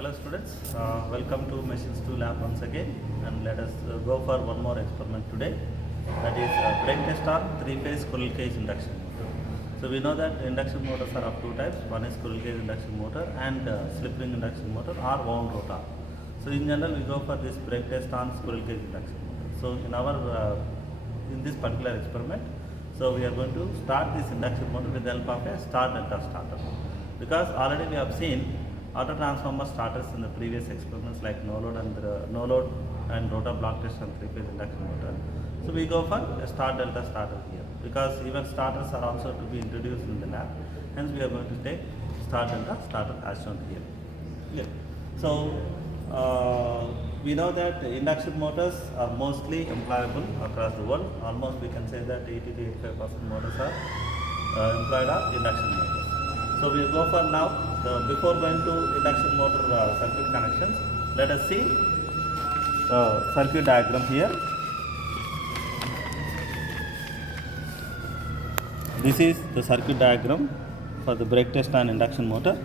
Hello students, welcome to Machines 2 lab once again, and let us go for one more experiment today, that is brake test on 3-phase squirrel cage induction motor. So we know that induction motors are of two types, one is squirrel cage induction motor and slip ring induction motor or wound rotor. So in general we go for this brake test on squirrel cage induction motor. So in this particular experiment, so we are going to start this induction motor with the help of a star delta starter, because already we have seen auto transformer starters in the previous experiments like no load and rotor block test on 3-phase induction motor. So we go for a star delta starter here, because even starters are also to be introduced in the lab. Hence we are going to take star delta starter as shown here. Yeah. So we know that induction motors are mostly employable across the world. Almost we can say that 80 to 85% motors are employed on induction motors. So we will go for now, before going to induction motor circuit connections, let us see the circuit diagram here. This is the circuit diagram for the brake test on induction motor,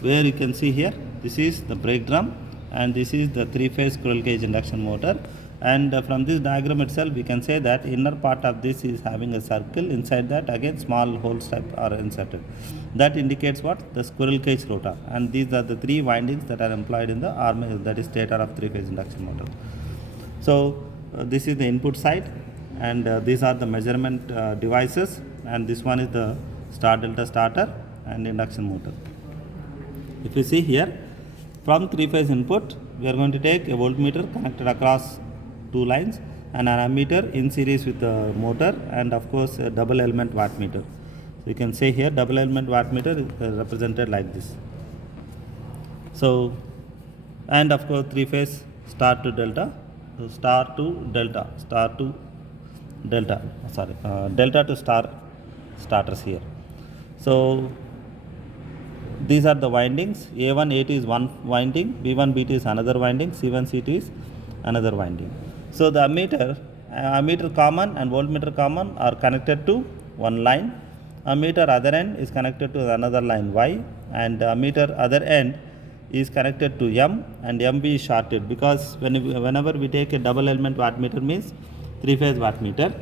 where you can see here, this is the brake drum and this is the 3-phase squirrel cage induction motor. And from this diagram itself we can say that inner part of this is having a circle, inside that again small holes type are inserted. That indicates what? The squirrel cage rotor, and these are the 3 windings that are employed in the armature, that is stator of 3-phase induction motor. So this is the input side, and these are the measurement devices, and this one is the star delta starter and induction motor. If you see here, from 3-phase input we are going to take a voltmeter connected across 2 lines and an ammeter in series with the motor, and of course a double element wattmeter. So you can say here double element wattmeter is represented like this. So, and of course 3-phase star to delta, so star to delta, delta to star starters here. So these are the windings. A1, A2 is one winding, B1, B2 is another winding, C1, C2 is another winding. So the ammeter common and voltmeter common are connected to one line. Ammeter other end is connected to another line Y, and ammeter other end is connected to M, and MB is shorted, because whenever we take a double element wattmeter means 3-phase wattmeter.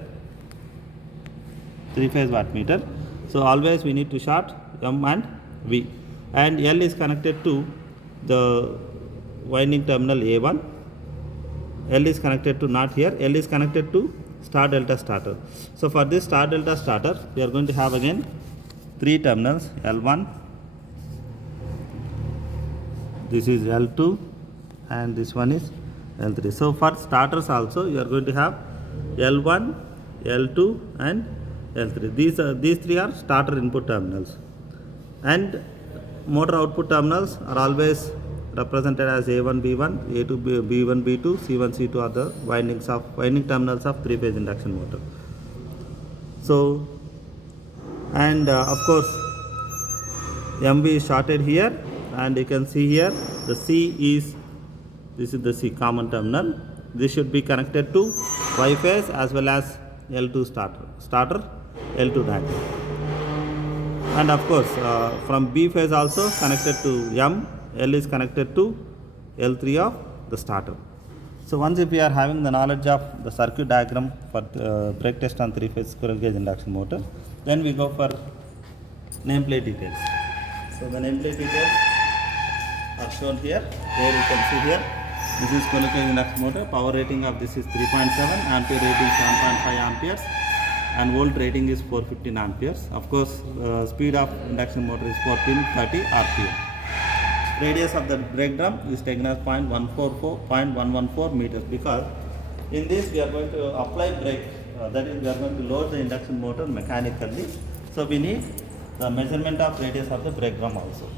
So always we need to short M and V, and L is connected to the winding terminal A1. L is connected to, not here, L is connected to star delta starter. So for this star delta starter we are going to have again 3 terminals, L1, this is L2, and this one is L3. So for starters also you are going to have L1, L2 and L3. These 3 are starter input terminals, and motor output terminals are always represented as A1, B1, A2, B1, B2, C1, C2 are the winding terminals of 3-phase induction motor. So, and of course MV is shorted here, and you can see here the C is, this is the C common terminal. This should be connected to Y phase as well as L2 starter L2 diagram. And of course from B phase also connected to M, L is connected to L3 of the starter. So once if we are having the knowledge of the circuit diagram for brake test on 3-phase squirrel cage induction motor, then we go for nameplate details. So the nameplate details are shown here, where you can see here, this is squirrel cage induction motor, power rating of this is 3.7, ampere rating 7.5 amperes, and volt rating is 415 amperes. Of course speed of induction motor is 1430 rpm. Radius of the brake drum is taken as 0.114 meters, because in this we are going to apply brake, that is we are going to load the induction motor mechanically. So we need the measurement of radius of the brake drum also.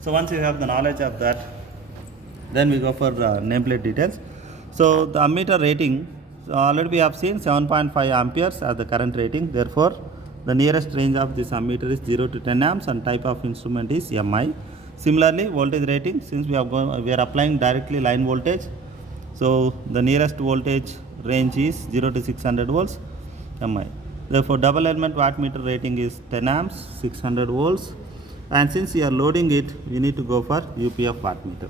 So once you have the knowledge of that, then we go for nameplate details. So the ammeter rating, already we have seen 7.5 amperes as the current rating. Therefore the nearest range of this ammeter is 0 to 10 amps, and type of instrument is MI. Similarly, voltage rating, since we are applying directly line voltage, so the nearest voltage range is 0 to 600 volts MI. Therefore double element wattmeter rating is 10 amps, 600 volts, and since you are loading it, we need to go for UPF wattmeter.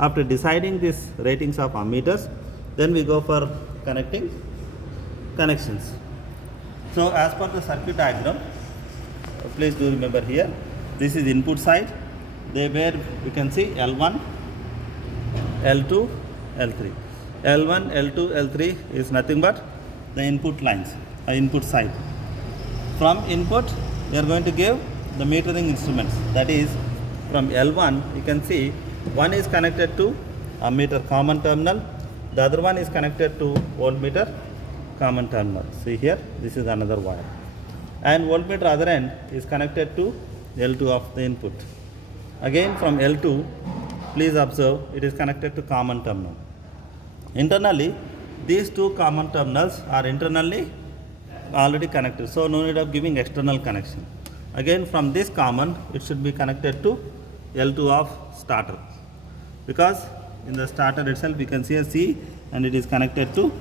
After deciding these ratings of ammeters, then we go for connections. So as per the circuit diagram, please do remember here, this is input side, where you can see L1, L2, L3. L1, L2, L3 is nothing but the input lines, input side. From input, we are going to give the metering instruments. That is, from L1, you can see one is connected to ammeter common terminal, the other one is connected to voltmeter common terminal. See here, this is another wire. And voltmeter other end is connected to L2 of the input. Again from L2, please observe, it is connected to common terminal. Internally, these two common terminals are internally already connected, so no need of giving external connection. Again from this common, it should be connected to L2 of starter, because in the starter itself we can see a C and it is connected to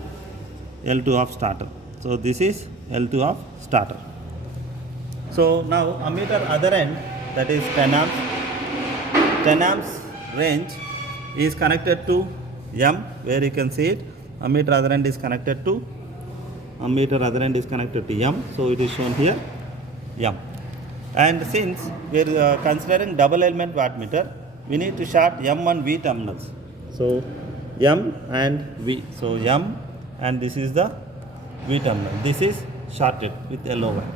L2 of starter. So this is L2 of starter. So now ammeter other end, that is 10 amps. 10 amps range is connected to M, where you can see it. Ammeter other end is connected to M, so it is shown here M. And since we are considering double element wattmeter, we need to short M and V terminals. So M and V. So M and this is the V terminal. This is shorted with yellow wire.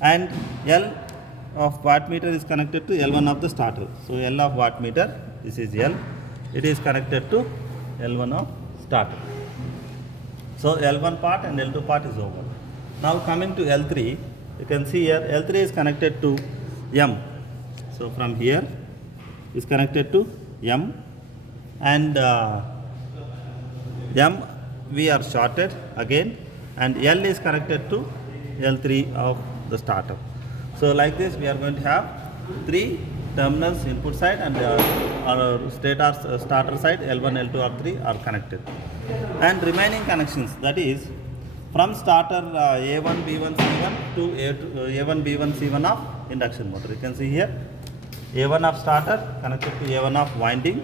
And L of wattmeter is connected to L1 of the starter. So L of wattmeter, this is L, it is connected to L1 of starter. So L1 part and L2 part is over. Now coming to L3, you can see here L3 is connected to M. So from here is connected to M, and M we are shorted again, and L is connected to L3 of the starter. So like this we are going to have three terminals, input side and our starter side L1, L2 or 3 are connected. And remaining connections, that is from starter A1, B1, C1 to A1, B1, C1 of induction motor. You can see here A1 of starter connected to A1 of winding,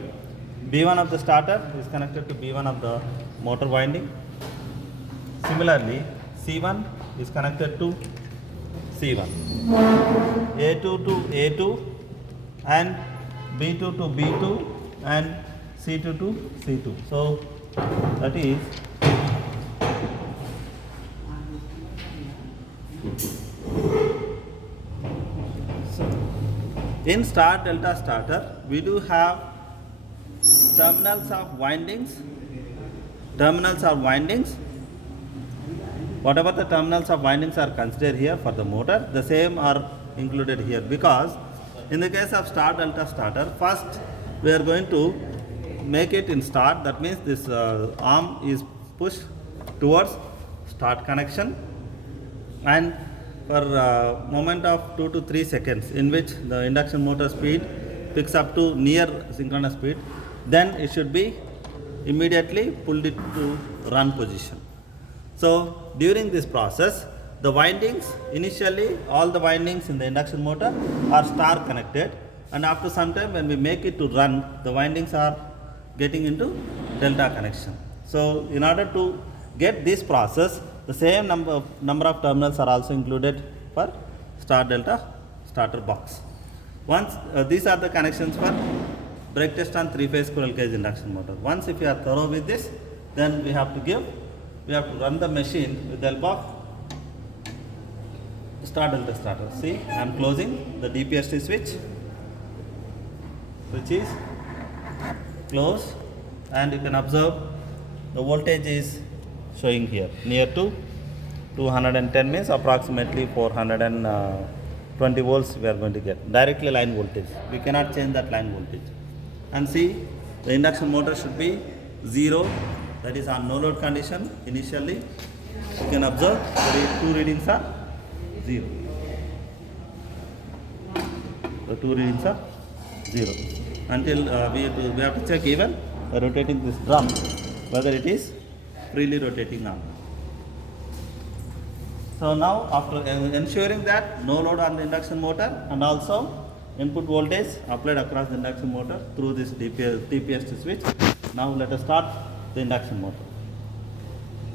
B1 of the starter is connected to B1 of the motor winding. Similarly, C1 is connected to C1, A2 to A2 and B2 to B2 and C2 to C2. So that is in star delta starter we do have terminals of windings. Whatever the terminals of windings are considered here for the motor, the same are included here, because in the case of star delta starter, first we are going to make it in start. That means this arm is pushed towards start connection, and for moment of 2 to 3 seconds in which the induction motor speed picks up to near synchronous speed, then it should be immediately pulled it to run position. So during this process, the windings, initially all the windings in the induction motor are star connected, and after some time when we make it to run, the windings are getting into delta connection. So in order to get this process, the same number of terminals are also included for star delta starter box. Once these are the connections for brake test on 3-phase squirrel cage induction motor. Once if you are thorough with this, then we have to run the machine with the help of star delta starter. See, I am closing the DPST switch, which is closed, and you can observe the voltage is showing here near to 210, means approximately 420 volts we are going to get directly line voltage. We cannot change that line voltage. And see, the induction motor should be 0, that is on no load condition. Initially you can observe the two readings are 0. The two readings are 0 until we have to check even rotating this drum whether it is freely rotating now. So now after ensuring that no load on the induction motor and also input voltage applied across the induction motor through this TPS switch. Now let us start the induction motor.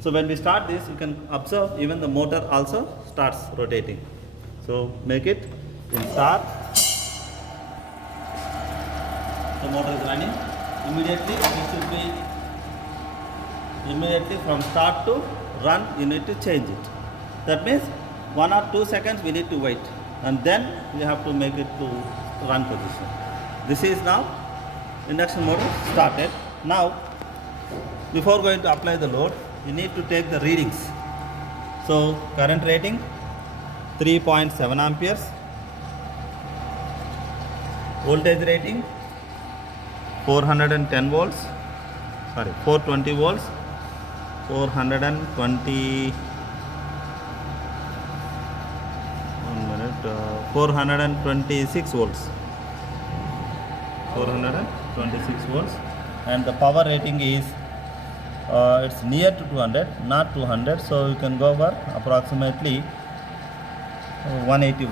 So when we start this, you can observe even the motor also starts rotating. So make it in start. The motor is running. Immediately it should be from start to run. You need to change it. That means 1 or 2 seconds we need to wait, and then we have to make it to run position. This is now induction motor started. Now before going to apply the load, you need to take the readings. So current rating 3.7 amperes, voltage rating 410 volts, 420 volts, 426 volts, 426 volts, and the power rating is it's near to 200, not 200, so you can go over approximately 180,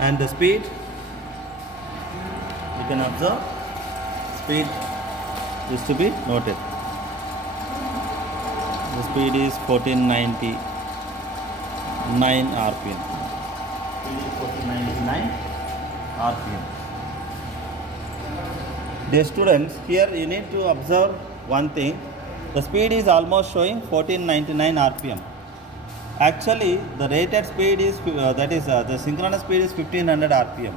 and the speed, you can observe, speed is to be noted. The speed is 1499 RPM. Speed is 1499 RPM. Dear students, here you need to observe one thing. The speed is almost showing 1499 RPM. Actually, the rated speed is the synchronous speed is 1500 RPM.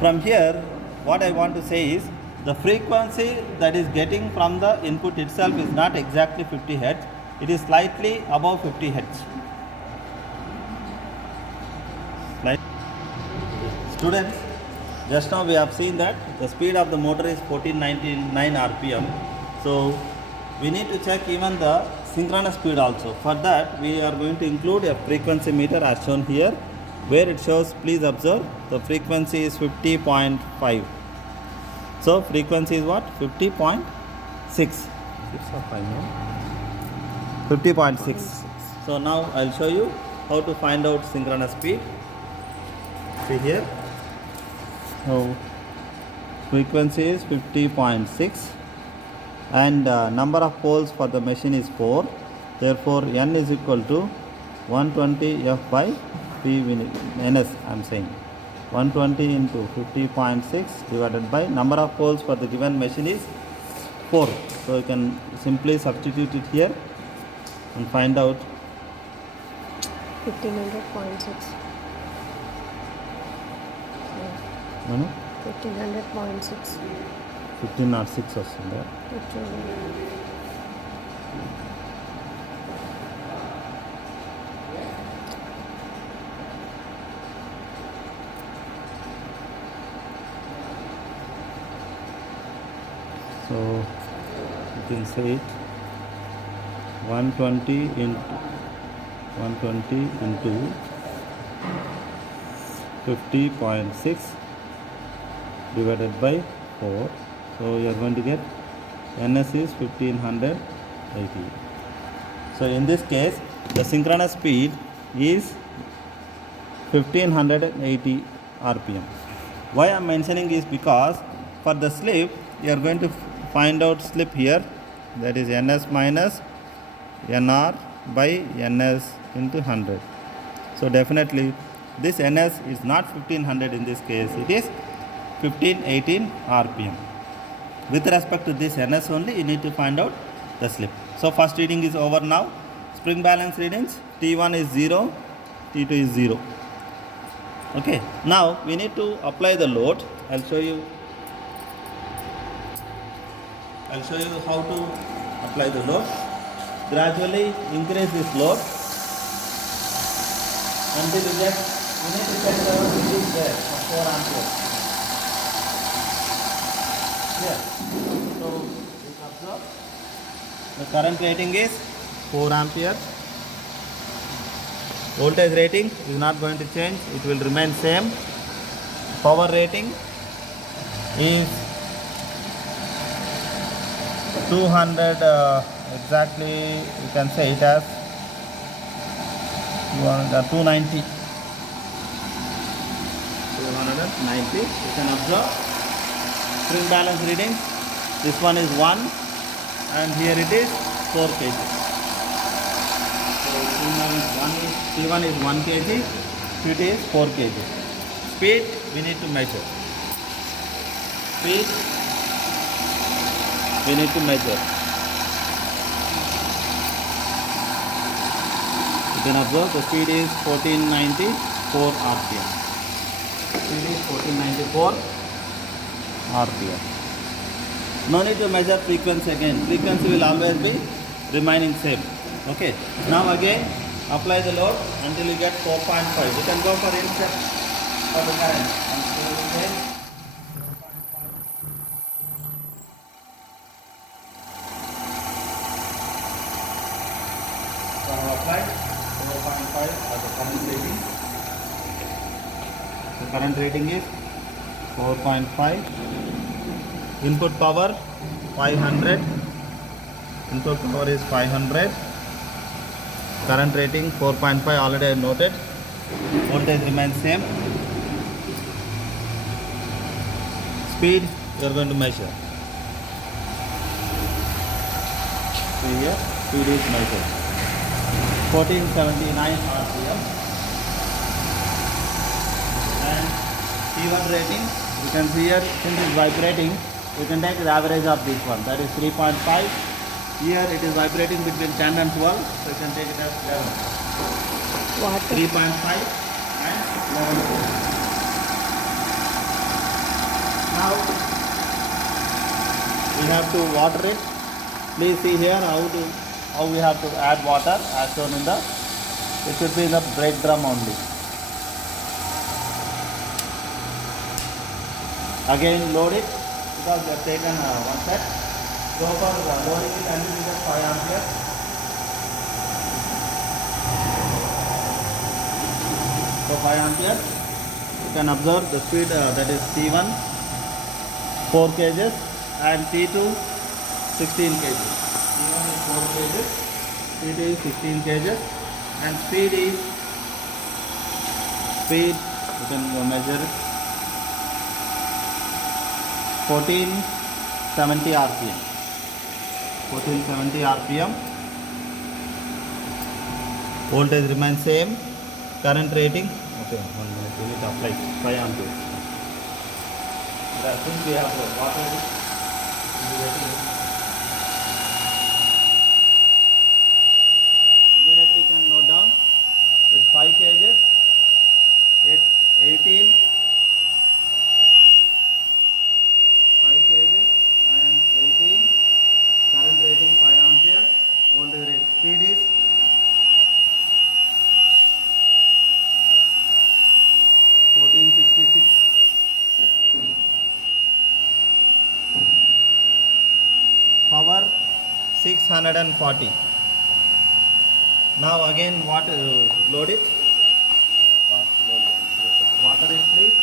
From here, what I want to say is the frequency that is getting from the input itself is not exactly 50 Hz. It is slightly above 50 Hz. Students, just now we have seen that the speed of the motor is 1499 RPM. So we need to check even the synchronous speed also. For that, we are going to include a frequency meter as shown here, where it shows, please observe, the frequency is 50.5. So frequency is what? 50.6. 6 or 5, no? 50.6. So now I'll show you how to find out synchronous speed. See here. So frequency is 50.6, and number of poles for the machine is 4. Therefore N is equal to 120 F by P NS. I am saying 120 into 50.6 divided by number of poles for the given machine is 4. So you can simply substitute it here and find out 1500.6. 1500.6. 1506 వస్తుంది. So you can say it 120 into 50.6 divided by 4. So you are going to get NS is 1580. So in this case, the synchronous speed is 1580 RPM. Why I am mentioning is because for the slip, you are going to find out slip here, that is NS minus NR by NS into 100. So definitely this NS is not 1500 in this case, it is 1518 RPM. With respect to this NS only, you need to find out the slip. So first reading is over now. Spring balance readings, T1 is 0, T2 is 0. Okay, now we need to apply the load. I'll show you how to apply the load. Gradually increase this load until you need to check the reading there of 4 amperes. Here. So you can observe the current rating is 4 amperes. Voltage rating is not going to change, it will remain same. Power rating is 200, exactly you can say it as 290 290. You can observe spring balance readings. This one is 1 and here it is 4 kg. So T1 is 1 kg, T2 is 4 kg. Speed we need to measure. Speed we need to measure. You can observe the speed is 1494 rpm. Speed is 1494 rpm. No need to measure frequency again. Frequency will always be remaining same. Okay. Now again apply the load until you get 4.5. You can go for instep for the current. And so you say so I have applied 4.5 as the current rating. The current rating is 4.5. Input power 500. Input power is 500. Current rating 4.5 already I noted. Voltage remains same. Speed you are going to measure. So here speed is measured. 1479 rpm. And T1 rating you can see here, since it is vibrating, you can take the average of this one, that is 3.5. Here it is vibrating between 10 and 12, so you can take it as 11. What? 3.5 and 11. Now we have to water it. Please see here how we have to add water as shown in the, it should be in the brake drum only. Again load it because we have taken one set. Go for loading it until you get 5 ampere. So 5 ampere. You can observe the speed that is T1 4 kgs and T2 16 kgs. T1 is 4 kgs, T2 is 16 kgs, and speed you can measure it. 1470 rpm. 1470 rpm. Voltage remains same. Current rating. Okay, 1 minute. We need to apply 5 ampere. Since we have water, immediately you can note down. It's 5 kgs. It's 18. 5 kg and 18. Current rating 5 ampere. Voltage rate. Speed is 1466. Power 640. Now again load it. Water it please.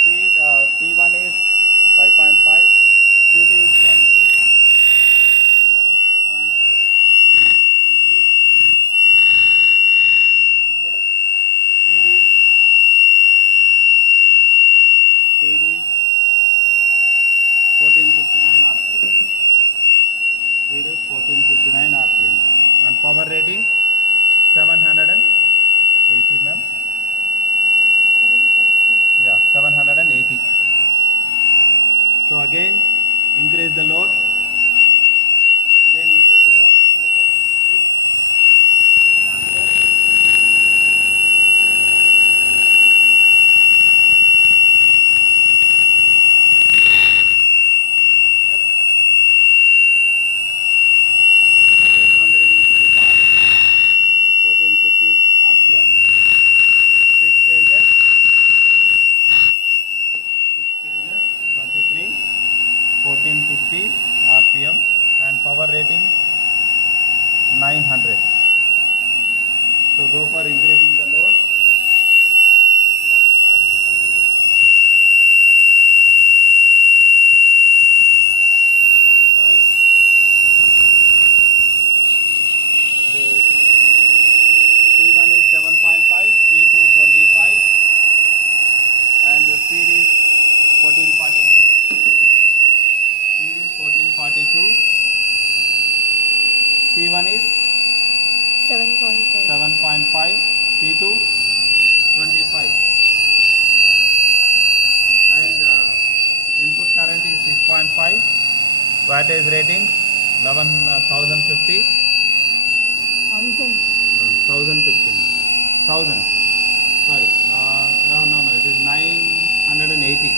Speed T1 is 5.5, T2 is 20, T1 is 5.5, T2 is 20, the speed is 1459 rpm. Speed is 1459 rpm and power rating 780 ma'am. Yeah, 780. So again increase the load. Again increase the load until you get 6 ampere. Take down the reading very fast. 1450 rpm. 6 kgs. 23, 1450 rpm and power rating 900. So go for increasing the load. T1 is 7.5. 7.5, T2 25, and input current is 6.5, wattage rating 11,050, 1000, sorry, no, it is 980.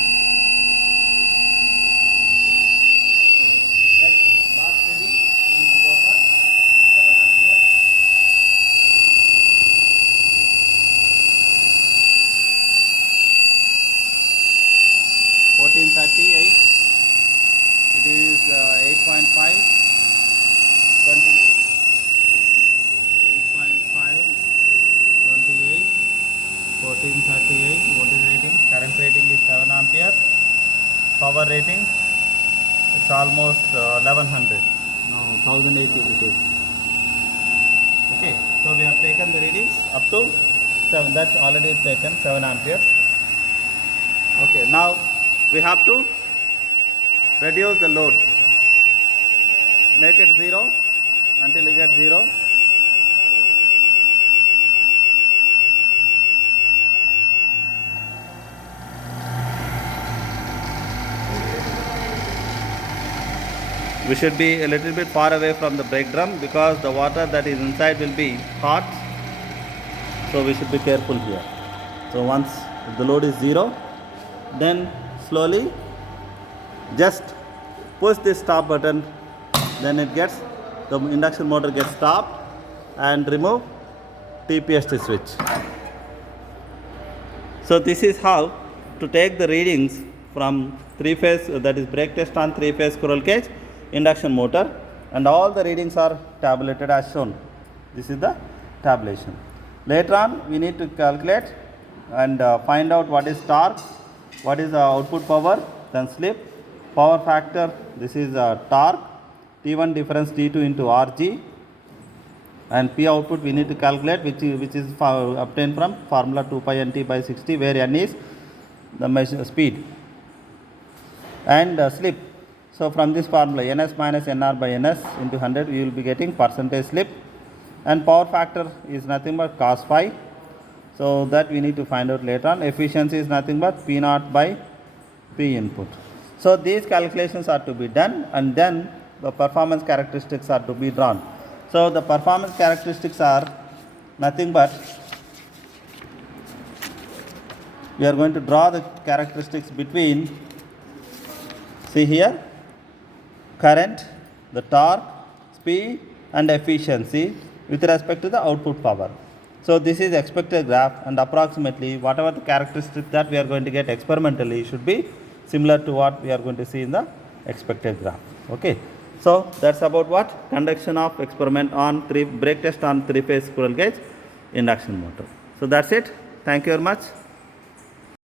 Next, last reading, we need to go for 7 ampere. 1438, it is 8.5, 28, 8.5, 28, 1438, voltage rating, current rating is 7 ampere, power rating, it's almost 1100, no, 1080 it is. Okay, so we have taken the readings up to 7, that's already taken 7 amperes. Okay, now we have to reduce the load, make it 0 until you get 0. We should be a little bit far away from the brake drum because the water that is inside will be hot, so we should be careful here. So once the load is 0, then slowly just push this stop button, then the induction motor gets stopped, and remove TPST switch. So this is how to take the readings from 3-phase, that is brake test on 3-phase squirrel cage induction motor, and all the readings are tabulated as shown. This is the tabulation. Later on we need to calculate and find out what is torque, what is the output power, then slip, power factor, this is torque, T1 difference T2 into RG, and P output we need to calculate, which is obtained from formula 2 pi nt by 60, where n is the speed, and slip. So from this formula ns minus nr by ns into 100, we will be getting percentage slip, and power factor is nothing but cos phi, so that we need to find out later on. Efficiency is nothing but P naught by P input. So these calculations are to be done, and then the performance characteristics are to be drawn. So the performance characteristics are nothing but, we are going to draw the characteristics between, see here, current, the torque, speed, and efficiency with respect to the output power. So this is expected graph, and approximately whatever the characteristics that we are going to get experimentally should be similar to what we are going to see in the expected graph. Okay. So that's about what? Conduction of experiment on brake test on 3-phase squirrel cage induction motor. So that's it. Thank you very much.